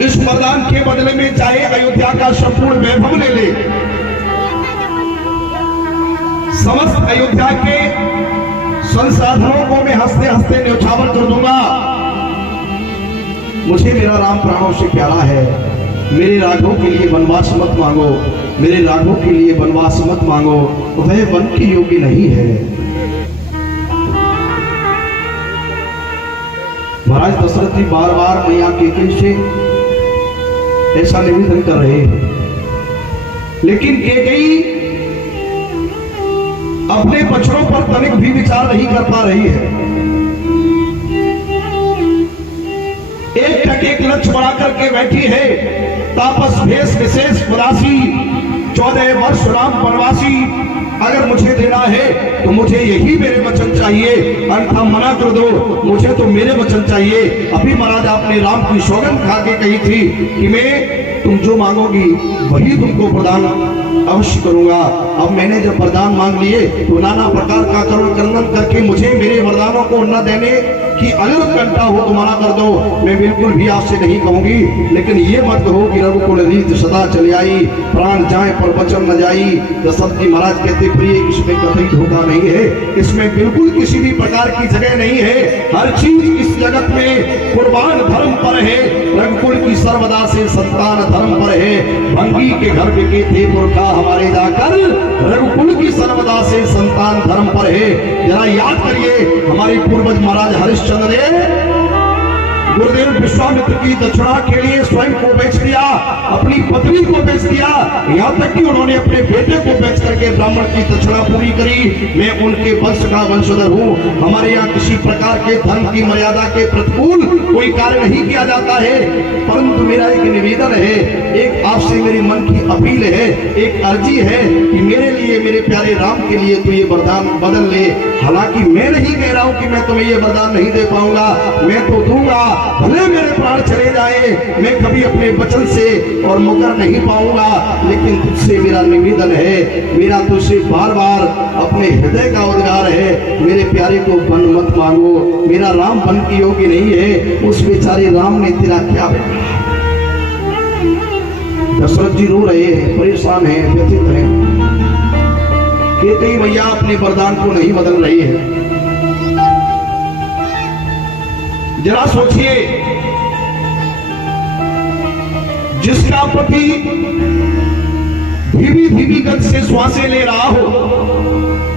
इस वरदान के बदले में चाहे अयोध्या का संपूर्ण वैभव ले ले, समस्त अयोध्या के संसाधनों को मैं हंसते हंसते न्यौछावर कर दूंगा। मुझे मेरा राम प्राणों से प्यारा है। मेरे राघव के लिए वनवास मत मांगो, मेरे राघव के लिए वनवास मत मांगो, वह वन के योग्य नहीं है। महाराज दशरथ जी बार बार मैया कैकेयी से ऐसा निवेदन कर रहे हैं, लेकिन कैकेयी अपने बच्चों पर तनिक भी विचार नहीं कर पा रही है। एक टक एक लक्ष्य बना करके बैठी है, तापस भेष विशेष उदासी, 14 वर्ष राम वनवासी। अगर मुझे देना है तो मुझे यही मेरे वचन चाहिए, अन्यथा मना कर दो, मुझे तो मेरे वचन चाहिए। अभी महाराज आपने राम की सौगंध खा के कही थी कि मैं तुम जो मांगोगी वही तुमको प्रदान अवश्य करूंगा। अब मैंने जब वरदान मांग लिए तो नाना प्रकार का करुण क्रंदन करके मुझे मेरे वरदानों को न देने की अगर कंटा हो तो मना कर दो। मैं बिल्कुल भी आपसे नहीं कहूंगी, लेकिन ये मत कहो कि रघुकुल रीत सदा चले आई, प्राण जाए पर वचन न जाई। दशरथ जी महाराज कहते प्रिय इसमें कतई धोखा नहीं है, इसमें बिल्कुल किसी भी प्रकार की जगह नहीं है। हर चीज इस जगत में कुर्बान धर्म पर है। रघुकुल की सर्वदा से संतान धर्म पर है। भंगी के घर बिके थे पुरखा हमारे जाकर, रघुकुल की सर्वदा से संतान धर्म पर है। जरा याद करिए हमारे पूर्वज महाराज हरिश्चंद्र ने गुरुदेव विश्वामित्र की दक्षिणा के लिए स्वयं को बेच दिया, अपनी पत्नी को बेच दिया, यहाँ तक कि उन्होंने अपने बेटे को बेच करके ब्राह्मण की दक्षिणा पूरी करी। मैं उनके वंश का वंशधर हूँ। हमारे यहाँ किसी प्रकार के धर्म की मर्यादा के प्रतिकूल कोई कार्य नहीं किया जाता है, परंतु मेरा एक निवेदन है, एक आपसे मेरी मन की अपील है, एक अर्जी है कि मेरे लिए, मेरे प्यारे राम के लिए तो ये वरदान बदल ले। हालांकि मैं नहीं कह रहा हूँ कि मैं तुम्हें ये वरदान नहीं दे पाऊंगा, मैं तो दूंगा, भले मेरे प्राण चले जाए, मैं कभी अपने वचन से और मुकर नहीं पाऊंगा। लेकिन तुझसे मेरा निवेदन है, मेरा तुझसे बार बार अपने हृदय का उद्गार है, मेरे प्यारे को वन मत मांगो। मेरा राम वन की योग्य नहीं है। उस बेचारे राम ने तेरा क्या बेटा। दशरथ जी रो रहे हैं, परेशान हैं, व्यथित हैं। कैकेयी मैया अपने वरदान को नहीं बदल रही है। जरा सोचिए, जिसका पति धीमी धीमी गति से श्वासें ले रहा हो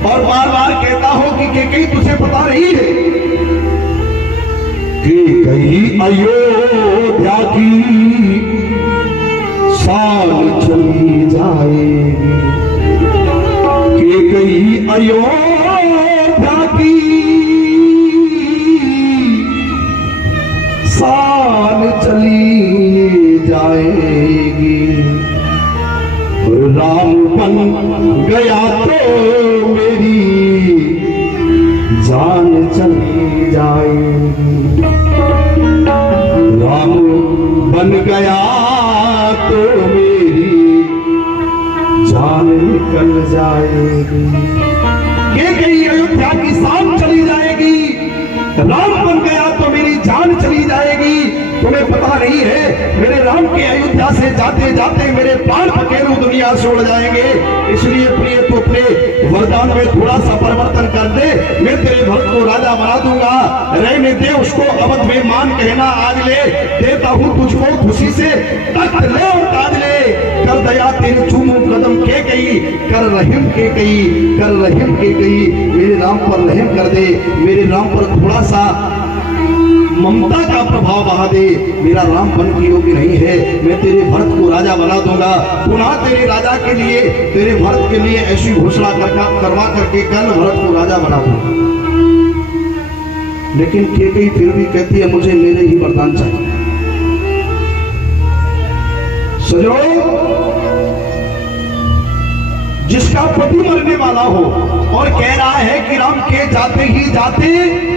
और बार बार कहता हो कि कैकेयी तुझे पता नहीं है कैकेयी अयोध्या की साल चली जाएगी, कैकेयी अयोध्या की साल चली जाएगी, और राम बन गया तो मेरी जान चली जाएगी। राम बन गया तो मेरी जान निकल जाएगी। कैकेयी अयोध्या की साल चली जाएगी, राम बन गया तो मेरी जान चली जाएगी। तुम्हें पता नहीं है मेरे राम के अयोध्या से जाते जाते मेरे प्राण पखेरु दुनिया से उड़ जाएंगे। इसलिए प्रिय तो अपने वरदान में थोड़ा सा परिवर्तन कर दे, मैं तेरे भक्त को राजा बना दूंगा। रहने दे उसको अवध में मान कहना आज ले, देता हूँ तुझको खुशी से तख्त ले और ताज ले। कर दया तेरे चूमू कदम कैकेयी, कर रहीम कैकेयी, कर रहीम कैकेयी। मेरे राम पर रहम कर दे, मेरे राम पर थोड़ा सा ममता का प्रभाव बहा दे। मेरा राम वन की योग्य नहीं है, मैं तेरे भरत को राजा बना दूंगा। पुनः तेरे राजा के लिए, तेरे भरत के लिए ऐसी घोषणा करवा करके कल भरत को राजा बना दूंगा। लेकिन कैकेयी फिर भी कहती है मुझे मेरे ही वरदान चाहिए। सजो, जिसका पति मरने वाला हो और कह रहा है कि राम के जाते ही जाते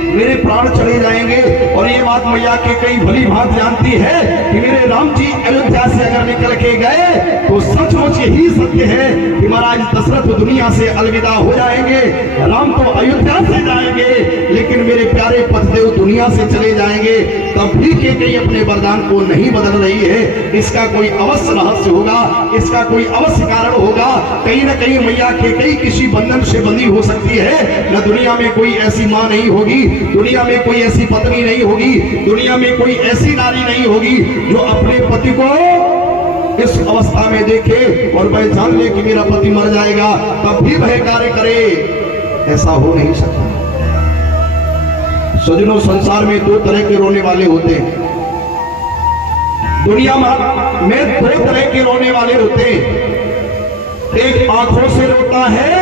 मेरे प्राण चले जाएंगे, और ये बात मैया कैकेयी भली भांति जानती है कि मेरे राम जी अयोध्या से अगर निकल के गए तो सचमुच यही सत्य है कि महाराज दशरथ दुनिया से अलविदा हो जाएंगे। राम तो अयोध्या से जाएंगे लेकिन मेरे प्यारे पतिदेव दुनिया से चले जाएंगे। तब भी कैकेयी अपने वरदान को नहीं बदल रही है। इसका कोई अवश्य रहस्य होगा, इसका कोई अवश्य कारण होगा। कहीं ना कहीं मैया कैकेयी किसी बंधन से बंधी हो सकती है। न दुनिया में कोई ऐसी मां नहीं होगी, दुनिया में कोई ऐसी पत्नी नहीं होगी, दुनिया में कोई ऐसी नारी नहीं होगी जो अपने पति को इस अवस्था में देखे और वह जान ले कि मेरा पति मर जाएगा तब भी वह कार्य करे। ऐसा हो नहीं सकता। सजनों, संसार में दो तरह के रोने वाले होते हैं। दुनिया में दो तरह के रोने वाले होते हैं। एक आंखों से रोता है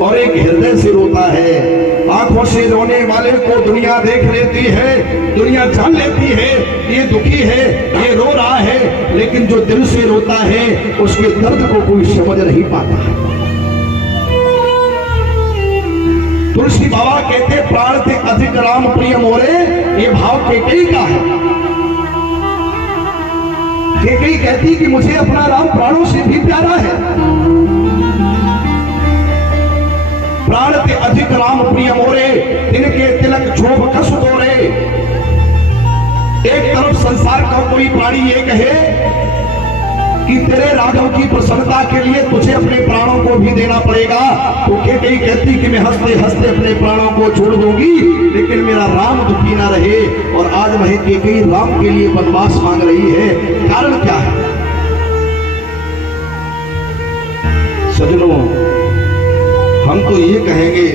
और एक हृदय से रोता है। आंखों से रोने वाले को दुनिया देख लेती है, दुनिया जान लेती है ये दुखी है, ये रो रहा है। लेकिन जो दिल से रोता है उसके दर्द को कोई समझ नहीं पाता। तुलसी बाबा कहते प्राण से अधिक राम प्रिय मोरे, ये भाव कैकेयी का है। कैकेयी कहती कि मुझे अपना राम प्राणों से भी प्यारा है। प्राण ते अधिक राम प्रिय मोरे, तिनके तिलक क्षोभ कस तोरे। एक तरफ संसार का कोई प्राणी ये कहे कि तेरे राघव की प्रसन्नता के लिए तुझे अपने प्राणों को भी देना पड़ेगा, तो कैकेयी कहती कि मैं हंसते हंसते अपने प्राणों को छोड़ दूंगी लेकिन मेरा राम दुखी ना रहे। और आज वह कैकेयी राम के लिए वनवास मांग रही है। कारण क्या है? सजनों, हम तो ये कहेंगे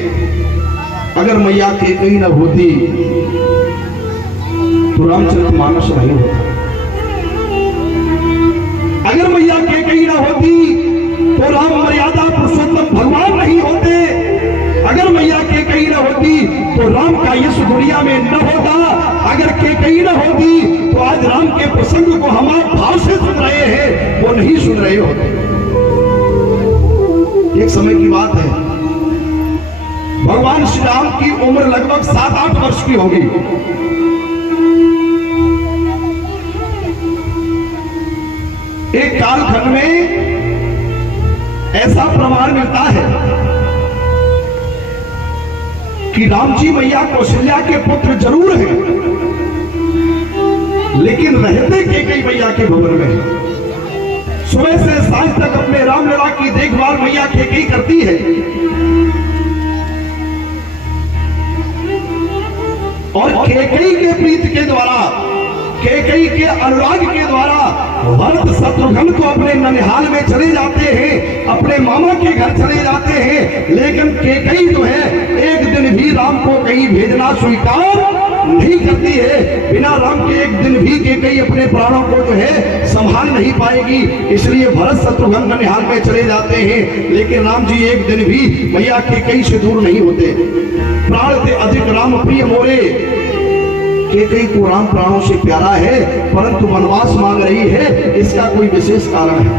अगर मैया कैकेयी न होती तो रामचरितमानस नहीं होता। अगर मैया कैकेयी न होती तो राम मर्यादा पुरुषोत्तम भगवान नहीं होते। अगर मैया कैकेयी न होती तो राम का यश दुनिया में न होता। अगर कैकेयी न होती तो आज राम के प्रसंग को हम आप भाव से सुन रहे हैं, वो नहीं सुन रहे होते। एक समय की बात है, भगवान श्री राम की उम्र लगभग 7-8 वर्ष की होगी। एक कालखंड में ऐसा प्रमाण मिलता है कि राम जी मैया कौशल्या के पुत्र जरूर हैं, लेकिन रहते कैकेयी मैया के भवन में। सुबह से सांझ तक अपने रामलीला की देखभाल मैया कैकेयी करती है और कैकेयी के प्रीत के द्वारा, कैकेयी के अनुराग के द्वारा भरत शत्रुघ्न को अपने ननिहाल में चले जाते हैं, अपने मामा के घर चले जाते हैं। लेकिन कैकेयी जो है एक दिन भी राम को कहीं भेजना स्वीकार नहीं करती है। बिना राम के एक दिन भी कैकेयी अपने प्राणों को जो है संभाल नहीं पाएगी। इसलिए भरत शत्रुघ्न ननिहाल में चले जाते हैं, लेकिन राम जी एक दिन भी मैया कैकेयी से दूर नहीं होते। प्राण से अधिक राम प्रिय मोरे, कैकेयी को राम प्राणों से प्यारा है परंतु वनवास मांग रही है। इसका कोई विशेष कारण है।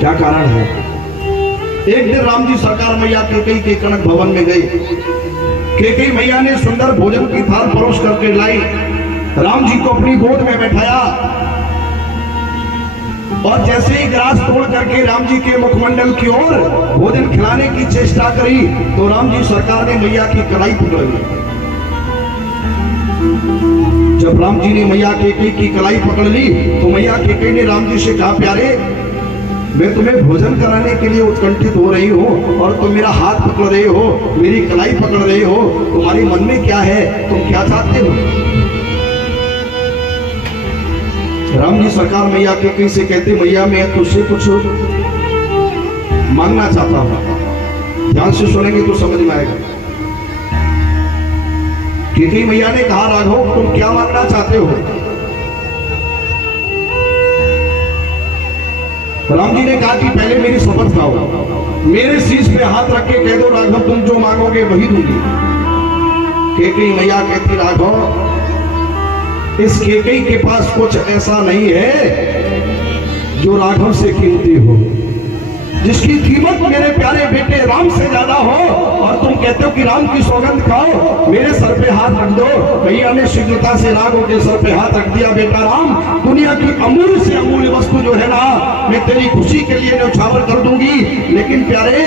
क्या कारण है? एक दिन राम जी सरकार मैया कैकेयी के कनक भवन में गए। कैकेयी मैया ने सुंदर भोजन की थाल परोस करके लाई, राम जी को अपनी गोद में बैठाया और जैसे ही गिलास तोड़ करके राम जी के मुखमंडल की ओर भोजन खिलाने की चेष्टा करी तो राम जी सरकार ने मैया की कलाई पकड़ ली। जब राम जी ने मैया कैकेयी की कलाई पकड़ ली तो मैया कैकेयी ने राम जी से कहा, प्यारे मैं तुम्हें भोजन कराने के लिए उत्कंठित हो रही हूँ और तुम मेरा हाथ पकड़ रहे हो, मेरी कलाई पकड़ रहे हो, तुम्हारे मन में क्या है, तुम क्या चाहते हो? राम जी सरकार मैया कैकेयी से कहते, मैया मैं तुझसे कुछ मांगना चाहता हूं। ध्यान से सुनेंगे तो समझ में आएगा। कैकेयी मैया ने कहा, राघव तुम क्या मांगना चाहते हो? राम जी ने कहा कि पहले मेरी शपथ खाओ, मेरे शीश पे हाथ रख के कह दो राघव तुम जो मांगोगे वही दूंगी। कैकेयी मैया कहती, राघव इस कैकेयी के पास कुछ ऐसा नहीं है जो राघव से कीमती हो। जिसकी कीमत मेरे प्यारे बेटे राम से ज्यादा हो, और तुम कहते हो कि राम की सौगंध खाओ, मेरे सर पे हाथ रख दो। भैया ने शीघ्रता से राघव के सर पे हाथ रख दिया। बेटा राम, दुनिया की अमूल्य से अमूल्य वस्तु जो है ना, मैं तेरी खुशी के लिए न्यौछावर कर दूंगी, लेकिन प्यारे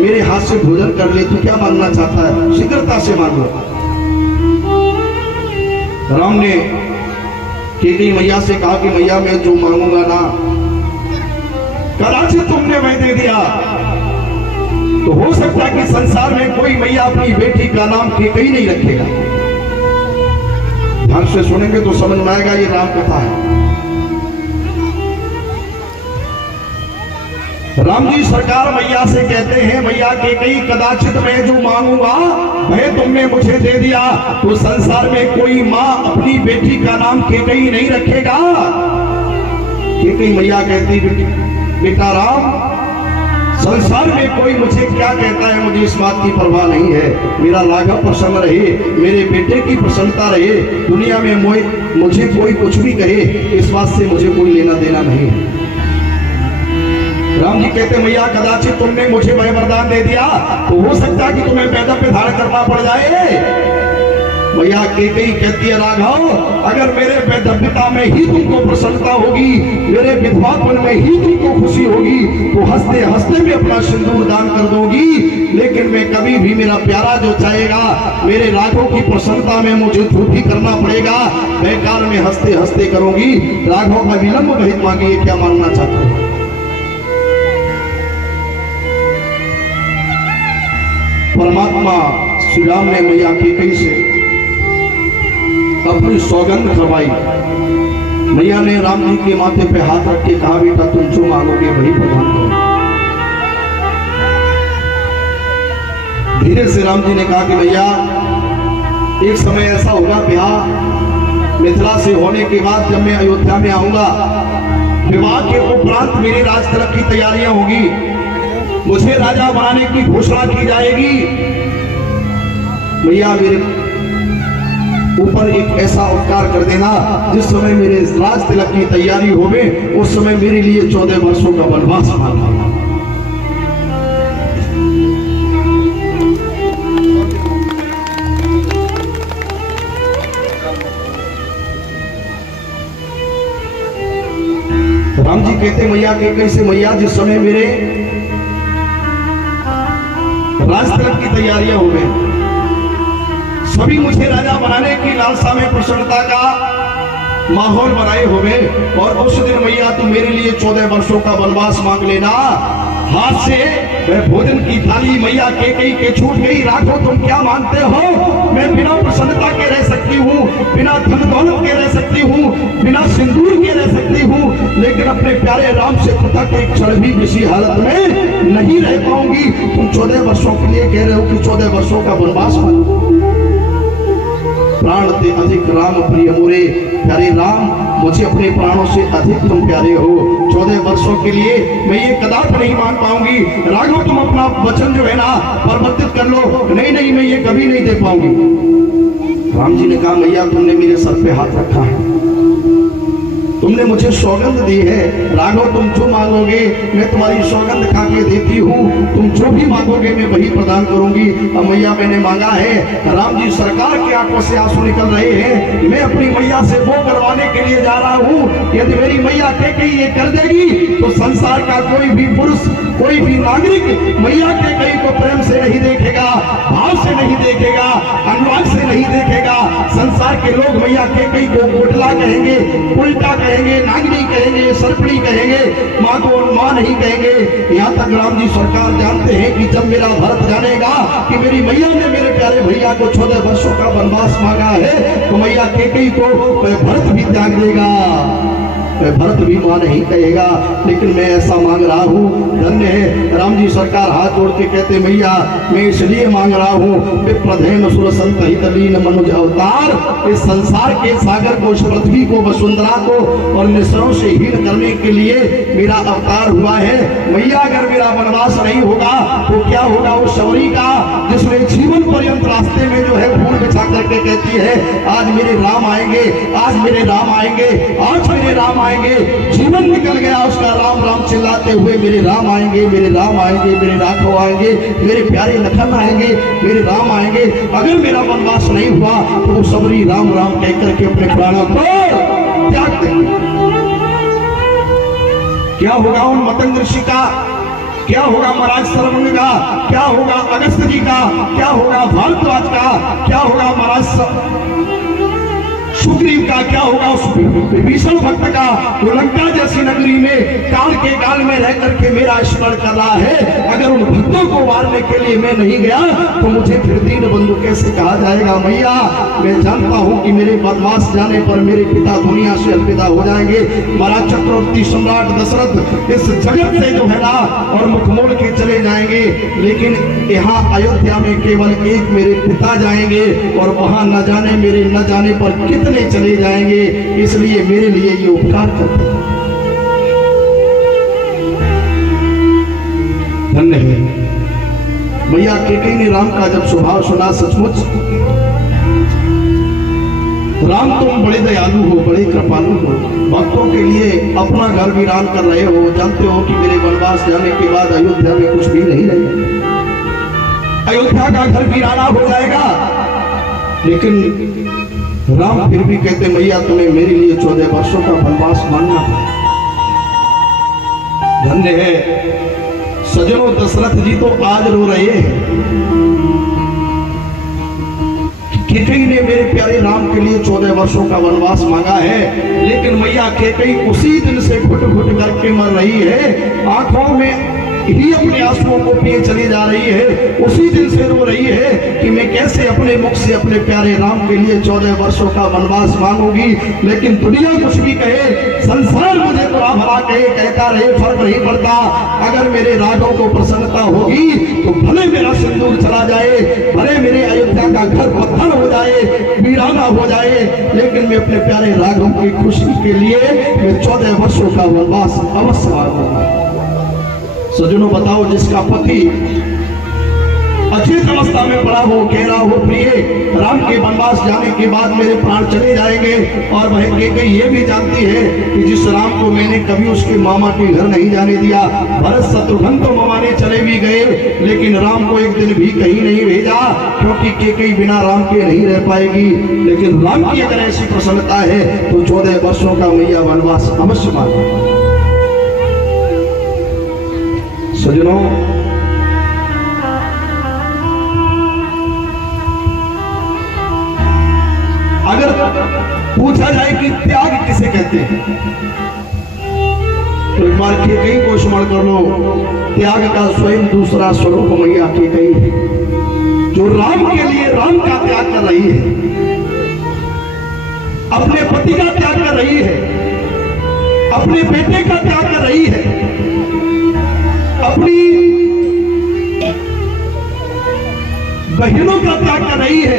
मेरे हाथ से भोजन कर ले। तू क्या मांगना चाहता है? शीघ्रता से मांगो। राम ने कैकेयी मैया से कहा कि मैया मैं जो मांगूंगा ना, कदाचित तुमने मैं दे दिया तो हो सकता है कि संसार में कोई मैया अपनी बेटी का नाम कैकेयी नहीं रखेगा। ध्यान से सुनेंगे तो समझ में आएगा, ये राम कथा है। राम जी सरकार मैया से कहते हैं, मैया कैकेयी कदाचित मैं जो मांगूंगा वह तुमने मुझे दे दिया तो संसार में कोई माँ अपनी बेटी का नाम कैकेयी नहीं रखेगा। कैकेयी मैया कहती, बेटा राम, संसार में कोई मुझे क्या कहता है मुझे इस बात की परवाह नहीं है। मेरा राघव प्रसन्न रहे, मेरे बेटे की प्रसन्नता रहे, दुनिया में मुझे कोई कुछ भी कहे, इस बात से मुझे कोई लेना देना नहीं है। राम जी कहते, मैया कदाचित तुमने मुझे वह वरदान दे दिया तो हो सकता है कि तुम्हें पैदल पे धारण करना पड़ जाए। मैया कैकेयी कहती है, राघव, अगर मेरे वैधव्यता में ही तुमको प्रसन्नता होगी, मेरे विधवापन में ही तुमको खुशी होगी, तो हंसते हंसते में अपना सिंदूर दान कर दोगी, लेकिन मैं कभी भी मेरा प्यारा जो चाहेगा, मेरे राघव की प्रसन्नता में मुझे जो भी करना पड़ेगा, बेकार में हंसते हंसते करूंगी। राघव का विलंब रहित मांगिए, क्या मांगना चाहते हैं? परमात्मा श्री राम ने मैया कैकेयी से अपनी सौगंध करवाई। मैया ने राम जी के माथे पे हाथ रख के कहा, बेटा तुम जो मांगोगे वही प्रदान करो। धीरे से राम जी ने कहा कि भैया एक समय ऐसा होगा, ब्याह मिथिला से होने के बाद जब मैं अयोध्या में आऊंगा, विवाह के उपरांत मेरी राज तिलक की तैयारियां होगी, मुझे राजा बनाने की घोषणा की जाएगी। भैया मेरे ऊपर एक ऐसा उपकार कर देना, जिस समय मेरे राज तिलक की तैयारी होवे उस समय मेरे लिए 14 वर्षों का वनवास मांगना। राम जी कहते, मैया कैकेयी से, मैया जिस समय मेरे राज तिलक की तैयारियां हो गई, सभी मुझे राजा बनाने की लालसा में प्रसन्नता का माहौल बनाए हुए, और उस दिन मैया तुम मेरे लिए 14 वर्षों का वनवास मांग लेना। हाथ से वह भोजन की थाली मैया कैकेयी के छूट गई। राघव तुम क्या मानते हो, मैं बिना प्रसन्नता के रह सकती हूँ, बिना धन दौलत के रह सकती हूँ, बिना सिंदूर के रह सकती हूँ, लेकिन अपने प्यारे राम से पृथक एक क्षण भी किसी हालत में नहीं रह पाऊंगी। तुम 14 वर्षों के लिए कह रहे हो कि 14 वर्षों का वनवास मांगो। प्राण ते अधिक राम प्रिय मोरे, प्यारे राम मुझे अपने प्राणों से अधिक तुम प्यारे हो। 14 वर्षों के लिए मैं ये कदापि नहीं मांग पाऊंगी। राघव तुम अपना वचन जो है ना परिवर्तित कर लो। नहीं नहीं, मैं ये कभी नहीं दे पाऊंगी। राम जी ने कहा, मैया तुमने मेरे सर पे हाथ रखा है, तुमने मुझे सौगंध दी है। राघव तुम जो मांगोगे मैं तुम्हारी सौगंध खा के देती हूँ, तुम जो भी मांगोगे मैं वही प्रदान करूंगी। अब मैया मैंने मांगा है। राम जी सरकार की आंखों से आंसू निकल रहे हैं। मैं अपनी मैया से वो करवाने के लिए जा रहा हूँ। यदि मेरी मैया कैकेयी ये कर देगी तो संसार का कोई भी पुरुष, कोई भी नागरिक मैया कैकेयी को प्रेम से नहीं देखेगा, भाव से नहीं देखेगा, अनुराग से नहीं देखेगा। संसार के लोग मैया कैकेयी को कोटला कहेंगे, उल्टा कहेंगे, नागिनी कहेंगे, सर्पणी कहेंगे, माँ को माँ नहीं कहेंगे। यहाँ तक राम जी सरकार जानते हैं कि जब मेरा भरत जानेगा कि मेरी मैया ने मेरे प्यारे भैया को 14 वर्षों का वनवास मांगा है, तो मैया कैकेयी को भरत भी त्याग देगा, भरत भी मां नहीं कहेगा। लेकिन मैं ऐसा मांग रहा हूँ, धन्य है। राम जी सरकार हाथ जोड़ के कहते, मैया मैं इसलिए मांग रहा हूँ, विप्रधेन सुर संत हित लीन मनुज अवतार, इस संसार के सागर को, इस पृथ्वी को, वसुंधरा को और निसरों से हीन करने के लिए मेरा अवतार हुआ है। मैया अगर मेरा वनवास नहीं होगा तो क्या होगा उस शौरी का, जिसने जीवन पर्यंत रास्ते में जो है फूल बिछा करके कहती है, आज मेरे राम आएंगे, आज मेरे राम आएंगे, आज मेरे राम आएंगे। जीवन निकल गया उसका राम राम चिल्लाते हुए, मेरे राम आएंगे, मेरे राम आएंगे, मेरे राघव आएंगे, मेरे प्यारे लखन आएंगे, मेरे राम आएंगे। अगर मेरा वनवास नहीं हुआ तो वो सबरी राम राम कहकर के अपने प्राणों को त्याग देंगे। क्या होगा उन मतंग ऋषि का, क्या होगा महाराज सरवंग का, क्या होगा अगस्त जी का, क्या होगा भारद्वाज का, क्या होगा महाराज सुग्रीव का, क्या होगा उस विभीषण भक्त का जो लंका जैसी नगरी में काल के काल में रह करके मेरा स्मरण कर रहा है। अगर उन भक्तों को मारने के लिए मैं नहीं गया तो मुझे फिर दीन बंधु कैसे कहा जाएगा। मैया मैं जानता हूं कि मेरे वनवास जाने पर मेरे पिता दुनिया से अलविदा हो जाएंगे। महाराज चक्रवर्ती सम्राट दशरथ इस जगत से जो है ना और मुख मोड़ के चले जाएंगे, लेकिन यहाँ अयोध्या में केवल एक मेरे पिता जाएंगे और वहां न जाने मेरे न जाने पर कितने चले जाएंगे। इसलिए मेरे लिए ये उपकार करते हैं। धन्य है मैया कैकेयी ने राम का जब स्वभाव सुना, सचमुच राम तुम बड़े दयालु हो, बड़े कृपालु हो, भक्तों के लिए अपना घर वीरान कर रहे हो। जानते हो कि मेरे वनवास जाने के बाद अयोध्या में कुछ भी नहीं रहेगा, अयोध्या का घर वीराना हो जाएगा। लेकिन राम फिर भी कहते मैया तुम्हें मेरे लिए 14 वर्षों का वनवास मानना है। धन्य है सजनों, दशरथ जी तो आज रो रहे हैं। कैकेयी ने मेरे प्यारे राम के लिए 14 वर्षों का वनवास मांगा है, लेकिन मैया कैकेयी उसी दिन से घुट घुट करके मर रही है। आंखों में ही अपने आंसुओं को पिए चली जा रही है। उसी दिन से रो रही है कि मैं कैसे अपने मुख से अपने प्यारे राम के लिए 14 वर्षों का वनवास मांगूंगी। लेकिन दुनिया कुछ भी कहे, संसार मुझे बुरा भला कहे, कहता रहे, फर्क नहीं पड़ता। अगर मेरे राघव को प्रसन्नता होगी तो भले मेरा सिंदूर चला जाए, भले मेरे अयोध्या का घर पत्थर हो जाए, वीराना हो जाए, लेकिन मैं अपने प्यारे राघव की खुशी के लिए मैं 14 वर्षों का वनवास अवश्य मांगूंगा। सजनों बताओ, जिसका पति अचेत अवस्था में पड़ा हो, कह रहा हो प्रिय राम के वनवास जाने के बाद मेरे प्राण चले जाएंगे, और वह कैकेयी ये भी जानती है कि जिस राम को मैंने कभी उसके मामा के घर नहीं जाने दिया, भरत शत्रुघ्न तो ममाने चले भी गए, लेकिन राम को एक दिन भी कहीं नहीं भेजा, क्योंकि कैकेयी बिना राम के नहीं रह पाएगी। लेकिन राम की अगर ऐसी प्रसन्नता है तो 14 वर्षों का मैया वनवास अवश्य मांगे। सजनों, अगर पूछा जाए कि त्याग किसे कहते हैं तो एक बार कैकेयी को स्मरण कर लो। त्याग का स्वयं दूसरा स्वरूप मैया कैकेयी है, जो राम के लिए राम का त्याग कर रही है, अपने पति का त्याग कर रही है, अपने बेटे का त्याग कर रही है, अपनी बहनों का त्याग कर रही है,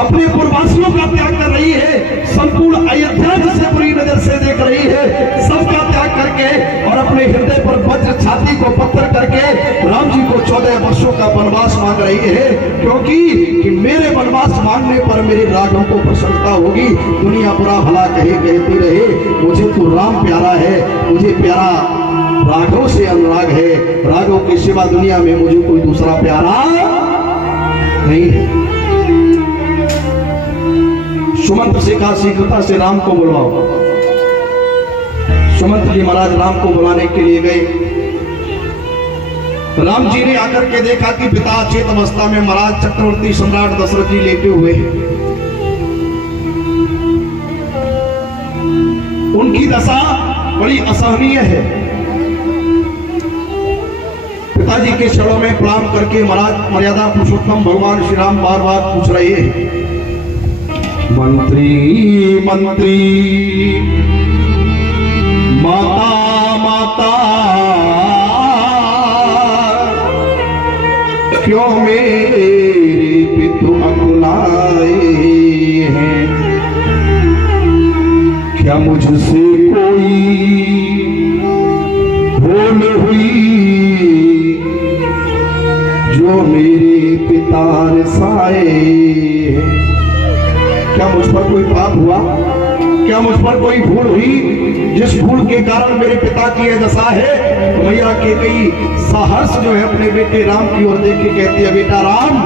अपने पूर्ववासियों का त्याग कर रही है, संपूर्ण अयोध्या जिसे बुरी नजर से देख रही है, सबका त्याग करके और अपने हृदय पर वज्र छाती को पत्थर करके राम जी को 14 वर्षों का वनवास मांग रही है। क्योंकि कि मेरे वनवास मांगने पर मेरे राघव को प्रसन्नता होगी। दुनिया बुरा भला कहे कहती रहे, मुझे तो राम प्यारा है, मुझे प्यारा राघव से अनुराग है, राघव के सिवा दुनिया में मुझे कोई दूसरा प्यारा नहीं है। सुमंत से कहा शीघ्रता से राम को बुलवाओ। सुमंत जी महाराज राम को बुलाने के लिए गए। राम जी ने आकर के देखा कि पिता अचेत अवस्था में महाराज चक्रवर्ती सम्राट दशरथ जी लेटे हुए हैं। उनकी दशा बड़ी असहनीय है। पिताजी के चरणों में प्रणाम करके महाराज मर्यादा पुरुषोत्तम भगवान श्री राम बार बार पूछ रहे हैं, मंत्री मंत्री माता माता क्यों मेरे पितु अकुलाए हैं, क्या मुझसे कोई भूल हुई जो मेरे पिता रसाए हैं, क्या मुझ पर कोई पाप हुआ, क्या मुझ पर कोई भूल हुई जिस भूल के कारण मेरे पिता की यह दशा है? तो मैया कैकेयी सहर्ष जो है अपने बेटे राम की ओर देख के कहती है, बेटा राम,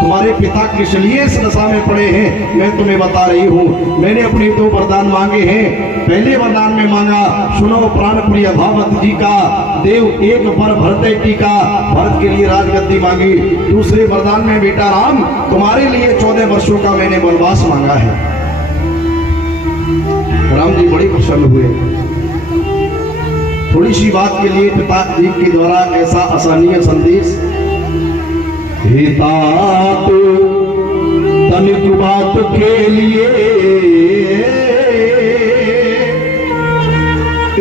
तुम्हारे पिता किस लिए इस दशा में पड़े हैं मैं तुम्हें बता रही हूँ। मैंने अपने 2 वरदान मांगे हैं। पहले वरदान में मांगा, सुनो प्राण प्रिय भावत जी का देव एक पर भरते टीका, भरत के लिए राजगद्दी मांगी। दूसरे वरदान में बेटा राम, तुम्हारे लिए 14 वर्षों का मैंने वनवास मांगा है। राम जी बड़े प्रसन्न हुए। थोड़ी सी बात के लिए पिताजी के द्वारा ऐसा असहनीय संदेश, हितात तनिक बात के लिए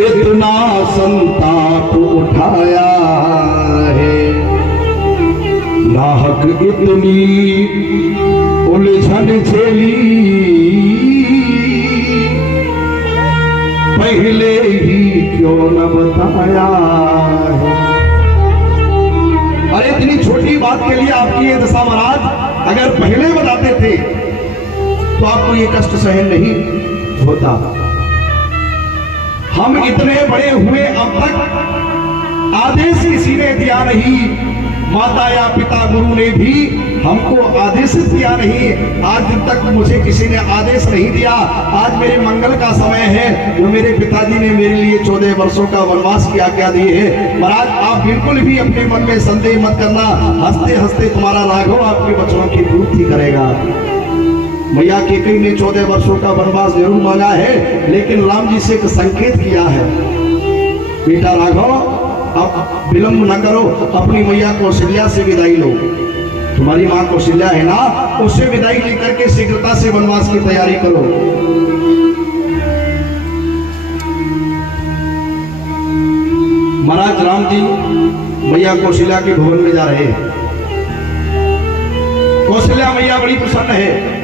इतना संताप उठाया है, नाहक इतनी उलझन झेली, पहले ही क्यों न बताया है। अरे इतनी छोटी बात के लिए आपकी ये दशा महाराज, अगर पहले बताते थे तो आपको ये कष्ट सहन नहीं होता। हम इतने बड़े हुए, अब तक आदेश किसी ने दिया नहीं, माता या पिता गुरु ने भी हमको आदेश दिया नहीं। आज दिन तक मुझे किसी ने आदेश नहीं दिया। आज मेरे मंगल का समय है, जो मेरे पिताजी ने मेरे लिए 14 वर्षों का वनवास की आज्ञा दी है। महाराज आप बिल्कुल भी अपने मन में संदेह मत करना, हंसते हंसते तुम्हारा राघव आपके बच्चों की पूर्ति करेगा। मैया कैकेयी ने 14 वर्षों का वनवास जरूर मांगा है, लेकिन राम जी से एक संकेत किया है, बेटा राघव अब विलंब न करो, अपनी मैया कौशल्या से विदाई लो। तुम्हारी मां कौशल्या है ना, उससे विदाई लेकर के शीघ्रता से वनवास की तैयारी करो। महाराज राम जी मैया कौशल्या के भवन में जा रहे हैं। कौशल्या मैया बड़ी प्रसन्न है।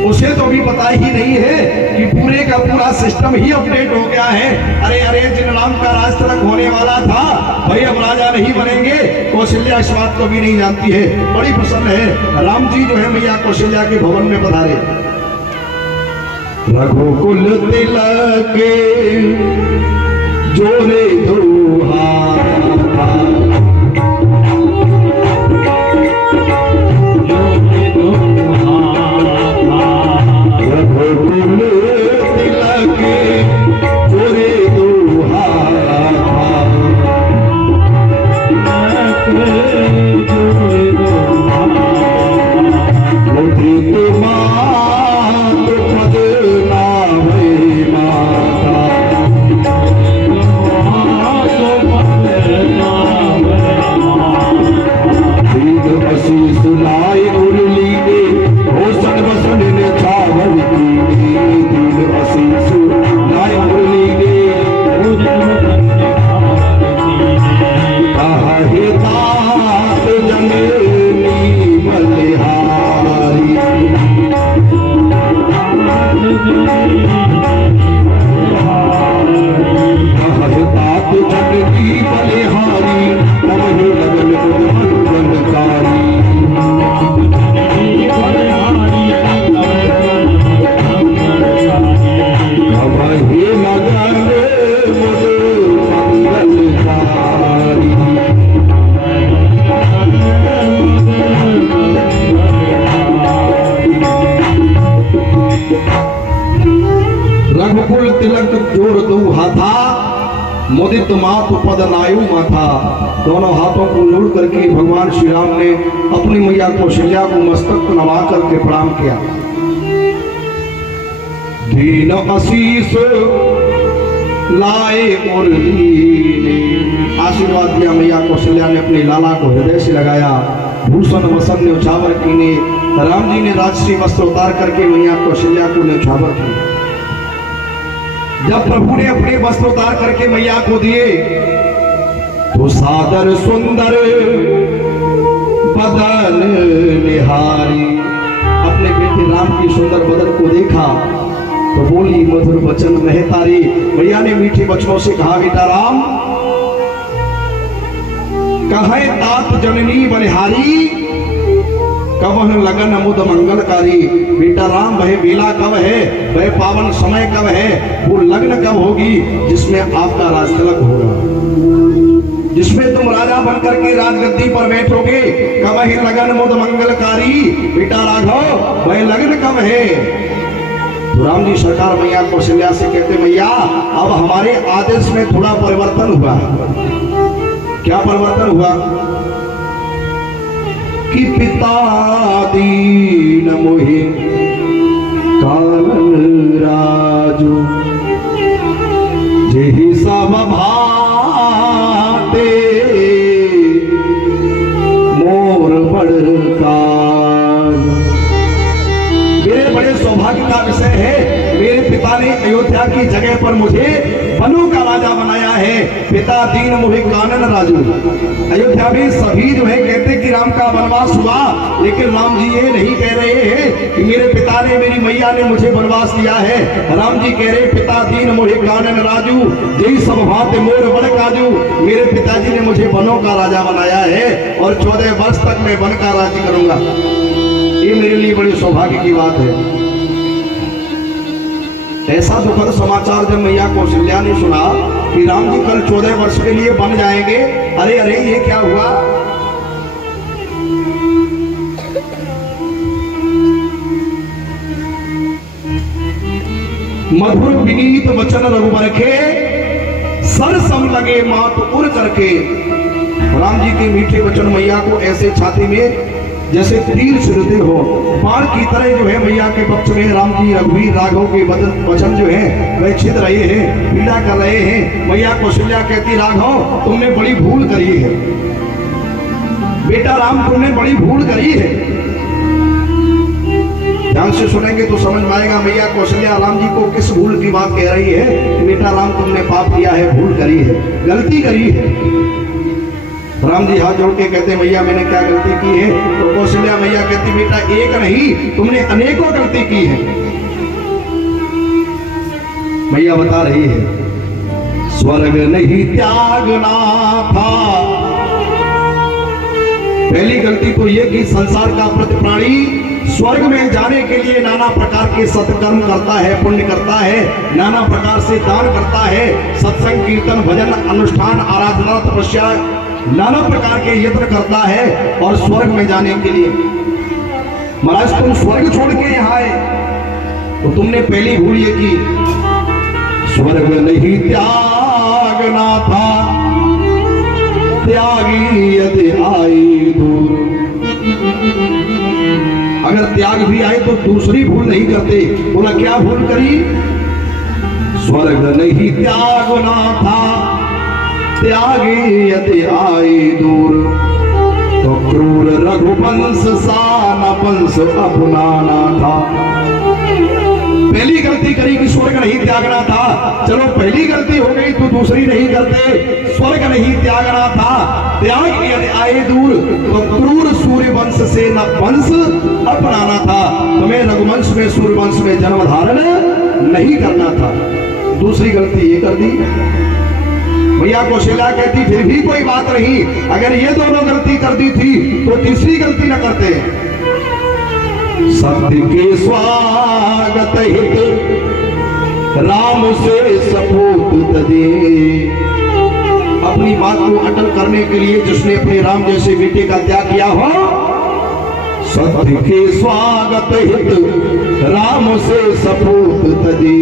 उसे तो भी पता ही नहीं है कि पूरे का पूरा सिस्टम ही अपडेट हो गया है। अरे अरे, जिन राम का राज तिलक होने वाला था भाई अब राजा नहीं बनेंगे। कौशल्या इस बात को भी नहीं जानती है, बड़ी प्रसन्न है। राम जी जो है मैया कौशल्या के भवन में पधारे। रघुकुल तिलक जोरे दोहा, रघुकुल तिलक जोर दो हाथा, मुदित मातु पद नायु माथा। दोनों हाथों को जोड़ करके भगवान श्री राम ने अपनी मैया कौशल्या को मस्तक को नवा करके प्रणाम किया। दीन आशीष लाए और आशीर्वाद दिया। मैया कौशल्या ने अपने लाला को हृदय से लगाया। भूषण वसन न्यौछावर कीने, राम जी ने राजश्री वस्त्र उतार करके मैया कौशल्या को न्यौछावर किया। जब प्रभु ने अपने वस्त्र उतार करके मैया को दिए तो सादर सुंदर बदन निहारी, अपने बेटे राम की सुंदर बदन को देखा तो बोली मधुर वचन महतारी। मैया ने मीठे वचनों से कहा, बेटा राम कहे तात जननी बलिहारी, कब लगन मुद मंगलकारी, बेटा राम वह बेला कब है, वह पावन समय कब है, वो लग्न कब होगी जिसमें आपका राज तिलक होगा, जिसमें तुम राजा बनकर के राजगद्दी पर बैठोगे। कब है लगन मुद मंगलकारी, बेटा राघव वह लग्न कब है। तो राम जी सरकार मैया कौशल्या से कहते, मैया अब हमारे आदेश में थोड़ा परिवर्तन हुआ। क्या परिवर्तन हुआ कि पिता दीन मोहि कानन राजू, जेहि सब भाते मोर बड़ काज। मेरे बड़े सौभाग्य का विषय है, मेरे पिता ने अयोध्या की जगह पर मुझे वनों का राजा बनाया है। पिता दीन मोहि कानन राजू। अयोध्या में सभी जो है कहते कि राम का वनवास हुआ, लेकिन राम जी ये नहीं कह रहे हैं कि मेरे पिता ने, मेरी मैया ने मुझे वनवास दिया है। राम जी कह रहे पिता दीन मोहि कानन राजू, जय सब भात मोर बड़ काजू। मेरे पिताजी ने मुझे वनों का राजा बनाया है और 14 वर्ष तक मैं वन का राज्य करूंगा। ये मेरे लिए बड़ी सौभाग्य की बात है। ऐसा दुखद समाचार जब मैया कौशल्या ने सुना कि राम जी कल 14 वर्ष के लिए बन जाएंगे, अरे अरे ये क्या हुआ। मधुर विनीत वचन रघुबर के, सर सम लगे मात उड़ करके। राम जी के मीठे वचन मैया को ऐसे छाती में जैसे तीर छिड़ते हो, बाण की तरह जो है मैया के पक्ष में राम जी रघुवीर राघव के वचन जो है वह छिद रहे हैं, पीड़ा कर रहे हैं। मैया कौशल्या कहती, राघव तुमने बड़ी भूल करी है, बेटा राम तुमने बड़ी भूल करी है। ध्यान से सुनेंगे तो समझ में आएगा मैया कौशल्या राम जी को किस भूल की बात कह रही है। बेटा राम तुमने पाप किया है, भूल करी है, गलती करी है। राम जी हाथ जोड़ के कहते, मैया मैंने क्या गलती की है। तो कौशल्या मैया कहती, बेटा एक नहीं तुमने अनेकों गलती की है। मैया बता रही है, स्वर्ग नहीं त्यागना था। पहली गलती तो यह कि संसार का प्रति प्राणी स्वर्ग में जाने के लिए नाना प्रकार के सत्कर्म करता है, पुण्य करता है, नाना प्रकार से दान करता है, सत्संग कीर्तन भजन अनुष्ठान आराधना तपस्या नाना प्रकार के यत्न करता है और स्वर्ग में जाने के लिए। महाराज तुम स्वर्ग छोड़ के यहाँ आए तो तुमने पहली भूल ये की, स्वर्ग नहीं त्यागना था, त्यागी यदि आई दूर। अगर त्याग भी आए तो दूसरी भूल नहीं करते। बोला क्या भूल करी, स्वर्ग नहीं त्यागना था, त्यागी यदि आई दूर। तो क्रूर रघुवंश सा न वंश अपनाना था। पहली गलती करी कि स्वर्ग नहीं त्यागना था। चलो पहली गलती हो गई तो दूसरी नहीं करते। स्वर्ग नहीं त्यागना था, त्याग यदि आए दूर। तो क्रूर सूर्य वंश से न वंश अपनाना था। तुम्हें रघुवंश में सूर्य वंश में जन्म धारण नहीं करना था। दूसरी गलती ये कर दी। भैया कौशल्या कहती फिर भी कोई बात नहीं, अगर ये दोनों गलती कर दी थी तो तीसरी गलती न करते। सत्य के स्वागत हित राम से सपूत दे। अपनी बात को अटल करने के लिए जिसने अपने राम जैसे बेटे का त्याग किया हो, सत्य के स्वागत हित राम से सपूत दे।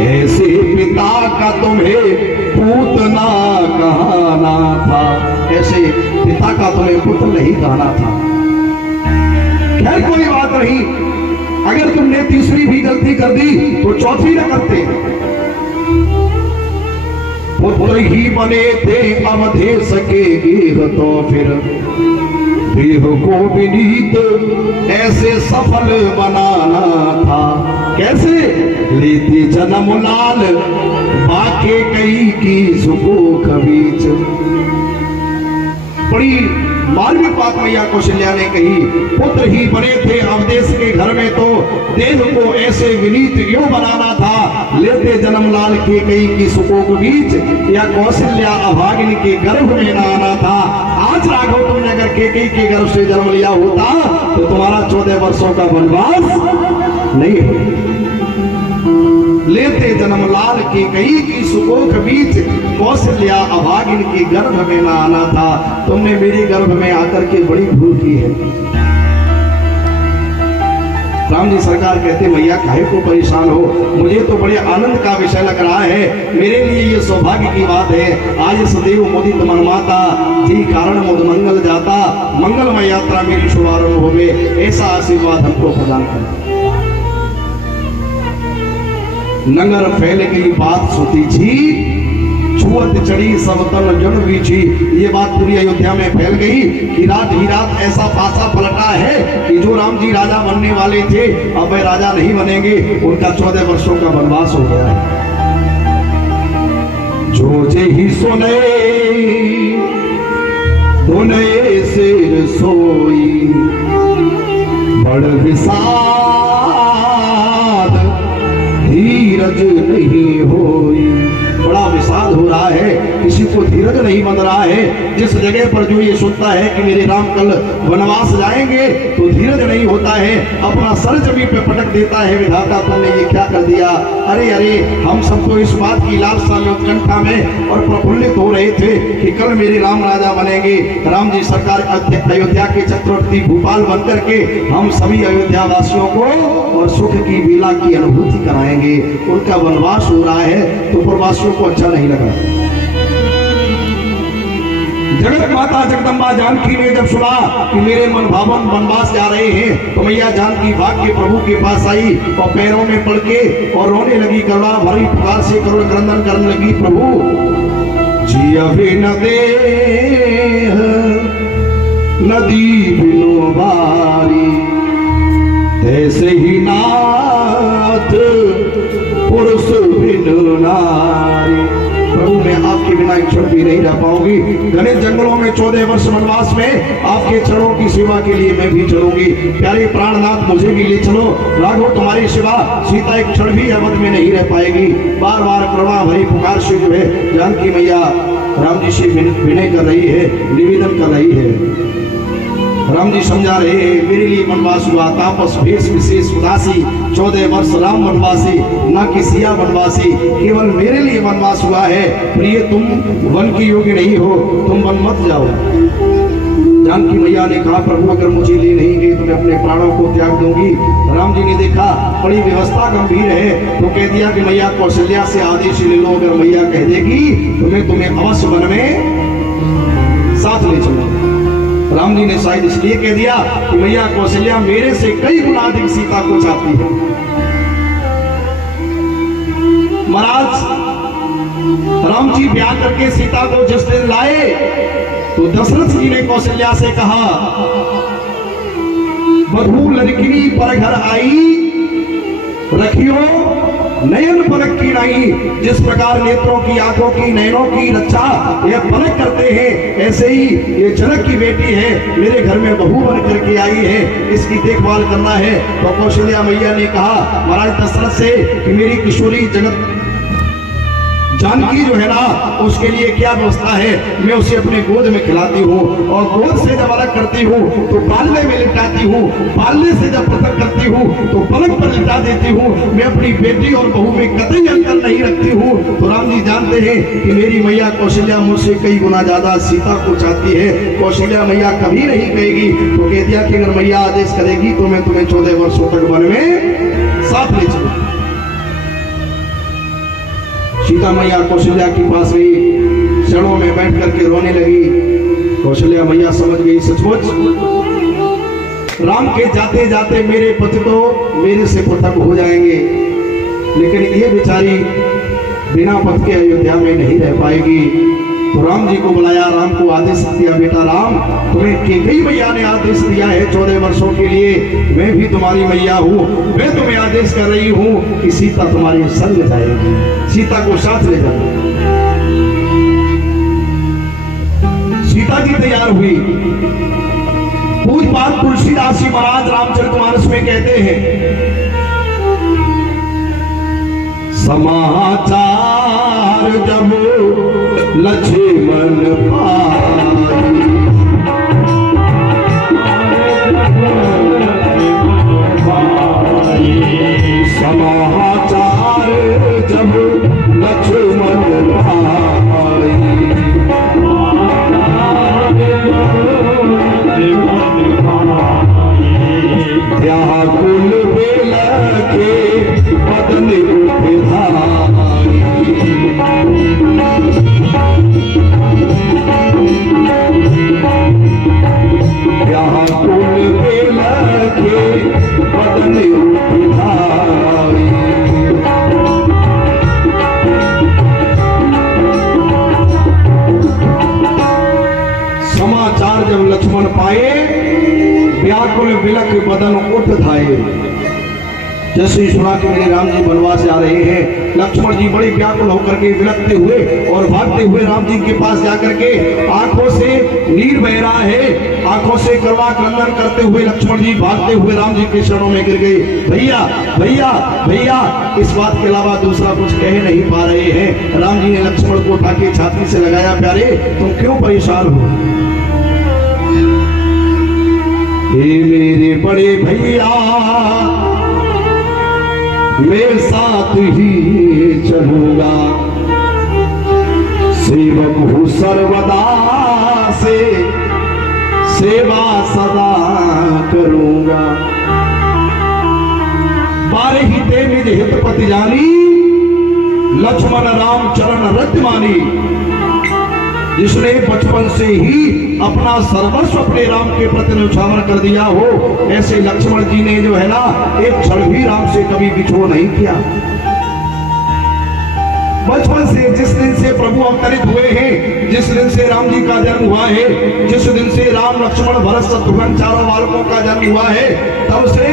ऐसे पिता का तुम्हें पूतना कहना था। ऐसे पिता का तुम्हें पुत्र नहीं कहना था। खैर कोई बात नहीं, अगर तुमने तीसरी भी गलती कर दी तो चौथी न करते। पुत्र ही बने थे अवधेश के गेह, तो फिर देह को विनीत ऐसे सफल बनाना था। कैसे लेते जन्म लाल बाके कई की सुकोख बीच। बड़ी मालवी बात मैया कौशल्या ने कही, पुत्र ही बने थे अवधेश के घर में तो देह को ऐसे विनीत क्यों बनाना था। लेते जन्म लाल के कई की सुकोख बीच, या कौशल्या अभागिनी के गर्भ में न आना था। आज राघव तुमने अगर केकई के गर्भ से जन्म लिया होता तो तुम्हारा 14 वर्षों का वनवास नहीं हो। लेते जन्म लाल की कई की सुकोख बीच, कौशल्या अभागिन की गर्भ में ना आना था। तुमने मेरी गर्भ में आकर के बड़ी भूल की है। राम जी सरकार कहते मैया काहे को परेशान हो, मुझे तो बड़े आनंद का विषय लग रहा है, मेरे लिए ये सौभाग्य की बात है। आज सदैव मुदित मन माता जी कारण मुद मंगल जाता, मंगलमय यात्रा मेरी शुभारंभ होवे, ऐसा आशीर्वाद हमको प्रदान कर। नगर फैल गई बात सुती छी, छुअत चढ़ी सब तन जन बीछी। ये बात पूरी अयोध्या में फैल गई कि रात ही रात ऐसा पासा पलटा है कि जो राम जी राजा बनने वाले थे अब वे राजा नहीं बनेंगे, उनका 14 वर्षों का वनवास हो गया है। जो जे ही सुने धुने सिर सोई, बड़ विषाद धीरज नहीं होई। बड़ा विषाद हो रहा है, किसी को धीरज नहीं बन रहा है। जिस जगह पर जो ये सुनता है कि मेरे राम कल वनवास जाएंगे तो धीरज नहीं होता है, अपना सर जमीन पे पटक देता है, विधाता तुमने ये क्या कर दिया। अरे अरे हम सब तो इस बात की लालसा में उत्कंठा में और प्रफुल्लित हो रहे थे कि कल मेरे राम राजा बनेंगे। राम जी सरकार अयोध्या के चक्रवर्ती भूपाल बनकर के हम सभी अयोध्या वासियों को और सुख की लीला की अनुभूति कराएंगे। उनका वनवास हो रहा है तो प्रवासियों को अच्छा नहीं लगा। जगत माता जगदम्बा जानकी ने जब सुना कि मेरे मन भावन वनवास जा रहे हैं तो मैया जानकी भाग के प्रभु के पास आई और पैरों में पड़ के और रोने लगी, करुणा भरी पुकार से करुण क्रंदन करने लगी, प्रभु जी अभी न दे नदी बिनो बारी, तैसे ही नाथ पुरुष बिनु नारी। प्रभु मैं आपके बिना एक क्षण भी नहीं रह पाऊंगी। घने जंगलों में 14 वर्ष वनवास में आपके चरणों की सेवा के लिए मैं भी चलूंगी। प्यारे प्राणनाथ मुझे भी ले चलो। राघव तुम्हारी सेवा सीता एक क्षण भी अवध में नहीं रह पाएगी। बार बार करुणा भरी पुकार से जो है जानकी मैया राम जी से विनय कर रही है, निवेदन कर रही है। राम जी समझा रहे हैं मेरे लिए वनवास हुआ, तापस भेष विशेष उदासी, 14 वर्ष राम वनवासी, न कि सिया वनवासी, केवल मेरे लिए वनवास हुआ है। प्रिय तुम वन की योग्य नहीं हो, तुम वन मत जाओ। जानकी मैया ने कहा प्रभु अगर मुझे ले नहीं गए तो मैं अपने प्राणों को त्याग दूंगी। राम जी ने देखा बड़ी व्यवस्था गंभीर है तो कह दिया कि मैया कौशल्या से आदेश ले लो, अगर मैया कह देगी तो मैं तुम्हें अवश्य वन में साथ ले चलूंगा। राम जी ने शायद इसलिए कह दिया कि मैया कौशल्या मेरे से कई गुना अधिक सीता को चाहती है। महाराज राम जी ब्याह करके सीता को जिस दिन लाए तो दशरथ जी ने कौशल्या से कहा, वधू लड़किनी पर घर आई, रखियो नयन पलक की नाई। जिस प्रकार नेत्रों की, आंखों की, नयनों की रक्षा यह पलक करते हैं, ऐसे ही ये जनक की बेटी है, मेरे घर में बहू बन करके आई है, इसकी देखभाल करना है। तो कौशल्या मैया ने कहा महाराज दशरथ से कि मेरी किशोरी जगत जानकी जो है ना उसके लिए क्या व्यवस्था है, मैं उसे अपने गोद में खिलाती हूँ और गोद से जब अलग करती हूँ तो पालने में लिटाती हूँ, पालने से जब पृथक करती हूँ तो पलक पर लिटा देती हूँ। मैं अपनी बेटी और बहू में कतई अंतर नहीं रखती हूँ। तो राम जी जानते हैं कि मेरी मैया कौशल्या मुझसे कई गुना ज्यादा सीता को चाहती है। कौशल्या मैया कभी नहीं कहेगी तो कह दिया कि अगर मैया आदेश करेगी तो मैं तुम्हें 14 वर्षों तक वन में साथ ले चलूंगी। सीता मैया कौशल्या के पास गई, चरणों में बैठ करके रोने लगी। कौशल्या मैया समझ गई सचमुच राम के जाते जाते मेरे पति तो मेरे से पृथक हो जाएंगे, लेकिन ये बेचारी बिना पति के अयोध्या में नहीं रह पाएगी। तो राम जी को बुलाया, राम को आदेश दिया, बेटा राम तुम्हें कैकेयी मैया ने आदेश दिया है 14 वर्षों के लिए, मैं भी तुम्हारी मैया हूँ, मैं तुम्हें आदेश कर रही हूँ कि सीता तुम्हारे संग जाएगी, सीता को साथ ले जाओ। सीता जी तैयार हुई। पूज्यपाद तुलसीदास जी महाराज रामचरितमानस में कहते हैं, समाचार जब लक्ष्मण पाई बिलख बदन उठ धाये। जैसे ही सुना कि मेरे राम जी वनवास जा रहे हैं, लक्ष्मण जी बड़े व्याकुल होकर के बिलखते हुए और भागते हुए राम जी के पास जाकर के आंखों से नीर बह रहा है, आंखों से करवा क्रंदन करते हुए लक्ष्मण जी भागते हुए राम जी के चरणों में गिर गए। भैया भैया भैया, इस बात के अलावा दूसरा कुछ कह नहीं पा रहे हैं। राम जी ने लक्ष्मण को उठा के छाती से लगाया, प्यारे तुम क्यों परेशान हो? हे मेरे बड़े भैया, मैं साथ ही चलूंगा, सेवक हूँ सर्वदा से सेवा सदा करूंगा। बारे ही ते निज हितपति जानी, लक्ष्मण राम चरण रति मानी। जिसने बचपन से ही अपना सर्वस्व अपने राम के प्रति न्यौछावर कर दिया हो, ऐसे लक्ष्मण जी ने जो है ना, एक क्षण भी राम से कभी विछोह नहीं किया। बचपन से जिस दिन से प्रभु अवतरित हुए हैं, जिस दिन से राम जी का जन्म हुआ है, जिस दिन से राम लक्ष्मण भरत शत्रुघ्न चारों बालकों का जन्म हुआ है, तब से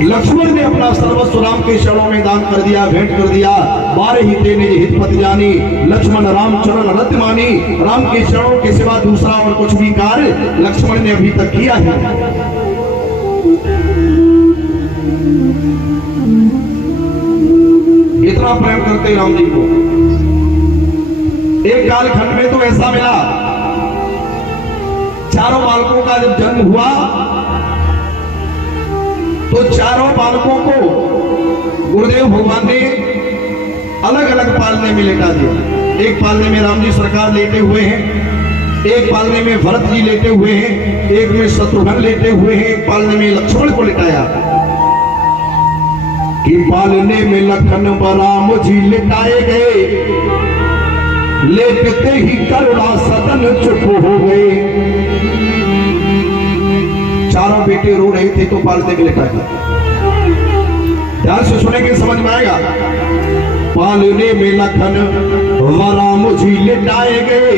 लक्ष्मण ने अपना सर्वस्व राम के चरणों में दान कर दिया, भेंट कर दिया। बारे ही ते निज हितपति जानी, लक्ष्मण राम चरण रति मानी। राम के चरणों के सिवा दूसरा और कुछ भी कार्य लक्ष्मण ने अभी तक किया है। इतना प्रेम करते राम जी को। एक कालखंड में तो ऐसा मिला, चारों बालकों का जब जन्म हुआ तो चारों बालकों को गुरुदेव भगवान ने अलग अलग पालने में लेटा दिया। एक पालने में राम जी सरकार लेटे हुए हैं, एक पालने में भरत जी लेटे हुए हैं, एक में शत्रुघ्न लेटे हुए हैं, एक पालने में लक्ष्मण को लेटाया। कि पालने में लखन व राम जी लेटाए गए, लेटते ही करुणा सदन चुप हो गए। चारों बेटे रो रहे थे तो पालने में लेटा गया। ध्यान से सुनेंगे समझ में आएगा। पालने में लखन व राम जी लेटाए गए,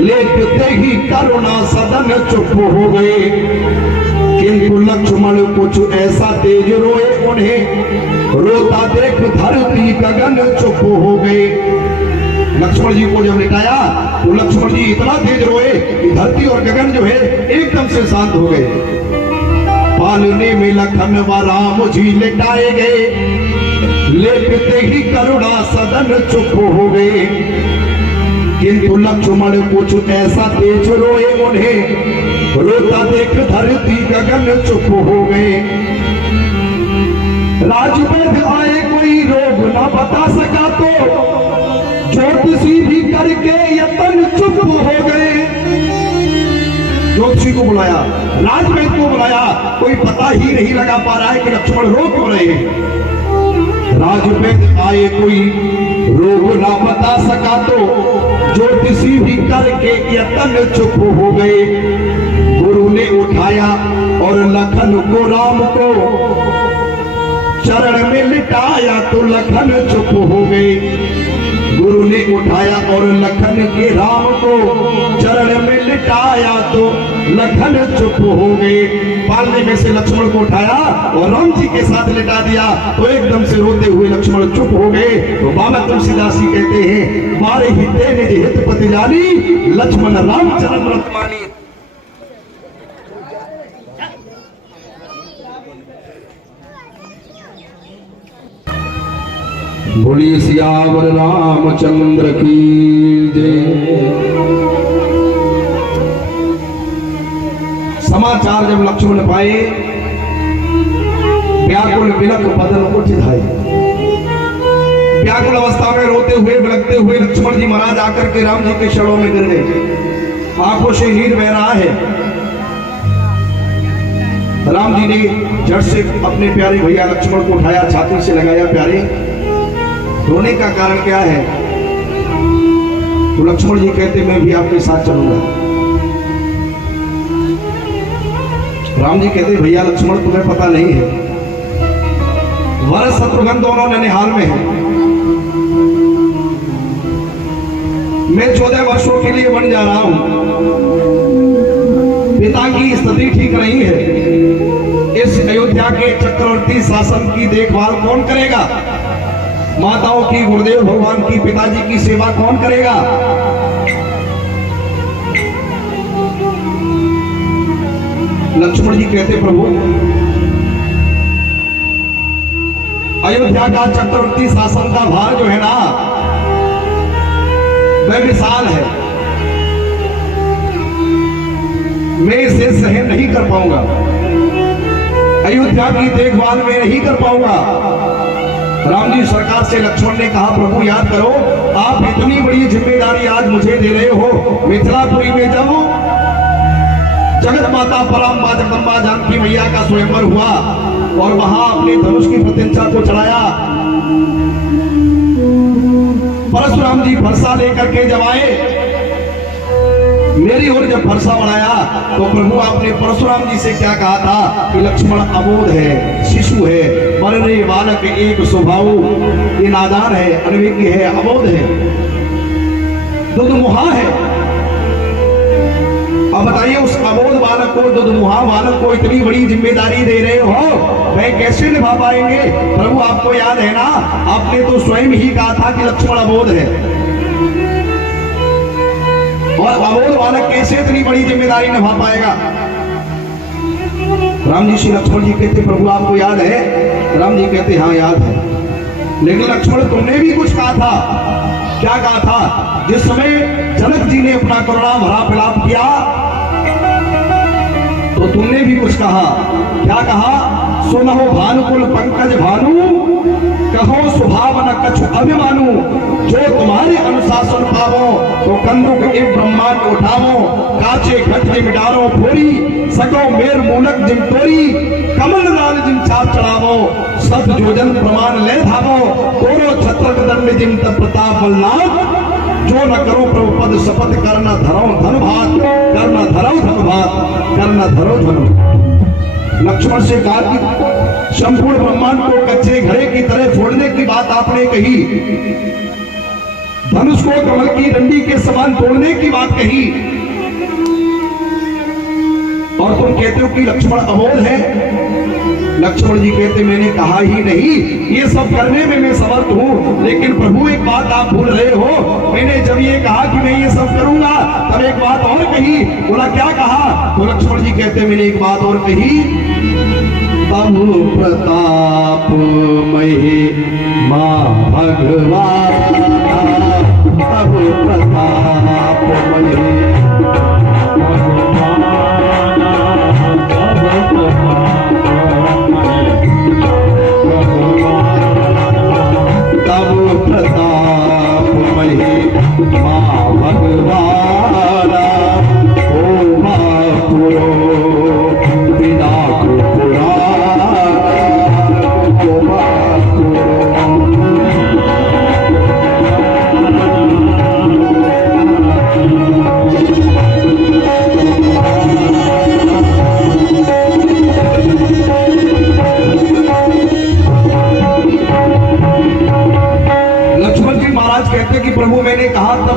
लेटते ही करुणा सदन चुप हो गए। किंतु लक्ष्मण कुछ ऐसा तेज रोए, उन्हें रोता देख धरती गगन चुप हो गए। लक्ष्मण जी को जब लिटाया तो लक्ष्मण जी इतना तेज रोए कि धरती और गगन जो है एकदम से शांत हो गए। पालने में लखन व राम जी लिटाए गए, लेटते ही करुणा सदन चुप हो गए। किंतु लक्ष्मण कुछ ऐसा तेज रोए, उन्हें रोता देख धरती गगन चुप हो गए। राजवैद्य आए कोई रोग न बता सका तो ज्योतिषी भी करके यतन चुप हो गए। ज्योतिषी को बुलाया, राजवैद्य को बुलाया, कोई पता ही नहीं लगा पा रहा है कि लक्ष्मण रो क्यों रहे हैं। राजवैद्य आए कोई रोग ना बता सका तो ज्योतिषी भी करके यतन चुप हो गए। गुरु ने उठाया और लखन को राम को चरण में लिटाया तो लखन चुप हो गए। गुरु ने उठाया और लखन के राम को चरण में लिटाया तो लखन चुप हो गए। पालने में से लक्ष्मण को उठाया और राम जी के साथ लिटा दिया तो एकदम से रोते हुए लक्ष्मण चुप हो गए। तो बाबा तुलसीदास जी कहते हैं, बारे ही ते निज हितपति जानी, लक्ष्मण राम चरण रति मानी। बोलिए सियावर रामचंद्र की जय। समाचार जब लक्ष्मण पाए, व्याकुल बिलख बदन उठ धाये। व्याकुल अवस्था में रोते हुए बिलखते हुए लक्ष्मण जी महाराज आकर के राम जी के चरणों में गिर गए। आंखों से नीर बह रहा है। राम जी ने झट से अपने प्यारे भैया लक्ष्मण को उठाया, छाती से लगाया। प्यारे, रोने का कारण क्या है? तो लक्ष्मण जी कहते, मैं भी आपके साथ चलूंगा। राम जी कहते, भैया लक्ष्मण तुम्हें पता नहीं है, भरत शत्रुघ्न दोनों ननिहाल में है। मैं 14 वर्षों के लिए वन जा रहा हूं। सीता की स्थिति ठीक नहीं है। इस अयोध्या के चक्रवर्ती शासन की देखभाल कौन करेगा? माताओं की, गुरुदेव भगवान की, पिताजी की सेवा कौन करेगा? लक्ष्मण जी कहते, प्रभु अयोध्या का चक्रवर्ती शासन का भार जो है ना, वह विशाल है, मैं इसे सहन नहीं कर पाऊंगा, अयोध्या की देखभाल में नहीं कर पाऊंगा। राम जी सरकार से लक्ष्मण ने कहा, प्रभु याद करो, आप इतनी बड़ी जिम्मेदारी आज मुझे दे रहे हो। मिथिलापुरी में जब जगत माता पराम्बा जगदम्बा जानकी मैया का स्वयंवर हुआ और वहां अपने धनुष की प्रतिष्ठा को चढ़ाया, परशुराम जी फरसा लेकर के जब आए, मेरी ओर जब फरसा बढ़ाया तो प्रभु आपने परशुराम जी से क्या कहा था कि लक्ष्मण अबोध है, शिशु है, मरने बालक एक स्वभाव, ये नादान है, अनभिज्ञ है, अबोध है, दुधमुहा है। अब बताइए, उस अबोध बालक को, दुधमुहा बालक को इतनी बड़ी जिम्मेदारी दे रहे हो, वह कैसे निभा पाएंगे? प्रभु आपको याद है ना, आपने तो स्वयं ही कहा था कि लक्ष्मण अबोध है, और अबोध बालक कैसे इतनी बड़ी जिम्मेदारी निभा पाएगा? राम जी श्री लक्ष्मण जी कहते, प्रभु आपको याद है? राम जी कहते, हाँ याद है। लेकिन लक्ष्मण तुमने भी कुछ कहा था। क्या कहा था? जिस समय जनक जी ने अपना करुणा भरा विलाप किया तो तुमने भी कुछ कहा। क्या कहा? सुनहो भानुकुल पंकज भानु, कहो स्वभाव न कछु अभिमानु, जो तुम्हारे अनुशासन पावो तो कंदुक एक ब्रह्मांड उठावो, काचे घट जिम डारो फोरी, सको मेर मूलक जिम तोरी, कमल लाल जिम छाप चढ़ावो, सत जोजन प्रमाण ले धावो, तोरो छत्रक दंड जिम तप प्रताप बलनाथ, जो न करो प्रभु पद शपथ, करना धरो धन भात, करना धरो धन भात, करना धरो धन। लक्ष्मण से कहा कि संपूर्ण ब्रह्मांड को कच्चे घड़े की तरह फोड़ने की बात आपने कही, धनुष को कमल की डंडी के समान तोड़ने की बात कही, और तुम कहते हो कि लक्ष्मण अबोध है। लक्ष्मण जी कहते, मैंने कहा ही नहीं, ये सब करने में मैं समर्थ हूं, लेकिन प्रभु एक बात आप भूल रहे हो। मैंने जब ये कहा कि मैं ये सब करूंगा, तब एक बात और कही। बोला क्या कहा? तो लक्ष्मण जी कहते, मैंने एक बात और कही, तब प्रताप महिमा भगवान, तब प्रताप महिमा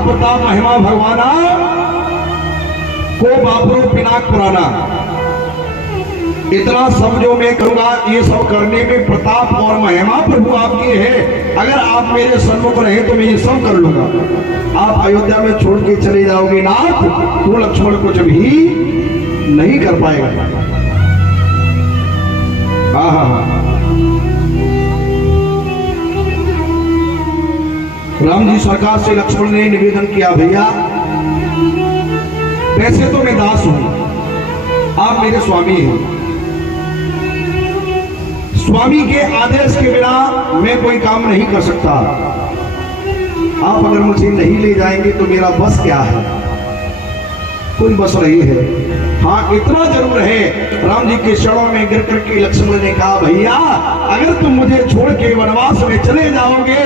प्रताप महिमा भगवाना को बापरो पिनाक पुराना, इतना सब जो मैं करूंगा, ये सब करने में प्रताप और महिमा प्रभु आपकी है। अगर आप मेरे सन्मुख रहे तो मैं ये सब कर लूंगा। आप अयोध्या में छोड़ के चले जाओगे नाथ, तो लक्ष्मण कुछ भी नहीं कर पाएगा। राम जी सरकार से लक्ष्मण ने निवेदन किया, भैया वैसे तो मैं दास हूं, आप मेरे स्वामी हैं, स्वामी के आदेश के बिना मैं कोई काम नहीं कर सकता। आप अगर मुझे नहीं ले जाएंगे तो मेरा बस क्या है? कोई बस नहीं है। हाँ इतना जरूर है, राम जी के चरणों में गिर करके लक्ष्मण ने कहा, भैया अगर तुम मुझे छोड़ के वनवास में चले जाओगे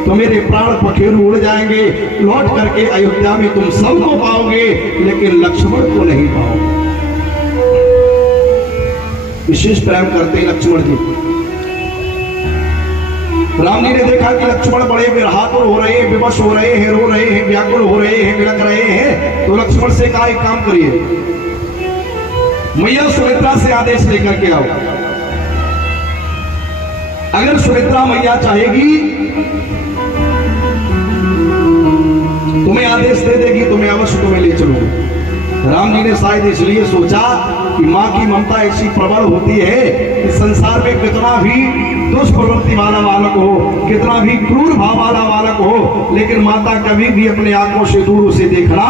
तो मेरे प्राण पखेरु उड़ जाएंगे, लौट करके अयोध्या में तुम सबको पाओगे, लेकिन लक्ष्मण को नहीं पाओगे। विशेष प्रेम करते लक्ष्मण जी। राम जी ने देखा कि लक्ष्मण बड़े विरहातुर हो रहे हैं, विवश हो रहे हैं, रो रहे हैं, व्याकुल हो रहे हैं, विलख रहे हैं, तो लक्ष्मण से कहा, एक काम करिए, मैया सुमित्रा से आदेश लेकर के आओ। अगर सुमित्रा मैया चाहेगी तुम्हें आदेश दे देगी, तुम्हें अवश्य तुम्हें ले चलूंगा। राम जी ने शायद इसलिए सोचा कि माँ की ममता ऐसी प्रबल होती है कि संसार में कितना भी दुष्प्रवृत्ति वाला बालक हो, कितना भी क्रूर भाव वाला बालक हो, लेकिन माता कभी भी अपने आंखों से दूर उसे देखना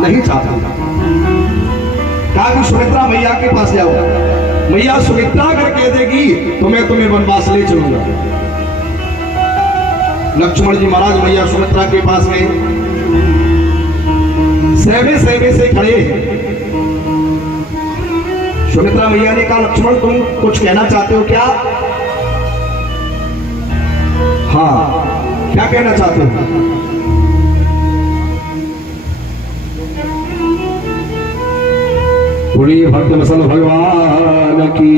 नहीं चाहती। कहा कि सुमित्रा मैया के पास जाओ। मैया सुमित्रा अगर कह देगी तो मैं तुम्हें वनवास ले चलूंगा। लक्ष्मण जी महाराज मैया सुमित्रा के पास गए, सहमे सहमे से खड़े हैं। सुमित्रा मैया ने कहा लक्ष्मण तुम कुछ कहना चाहते हो क्या? हाँ, क्या कहना चाहते हो? बोलिए भक्त वत्सल भगवान की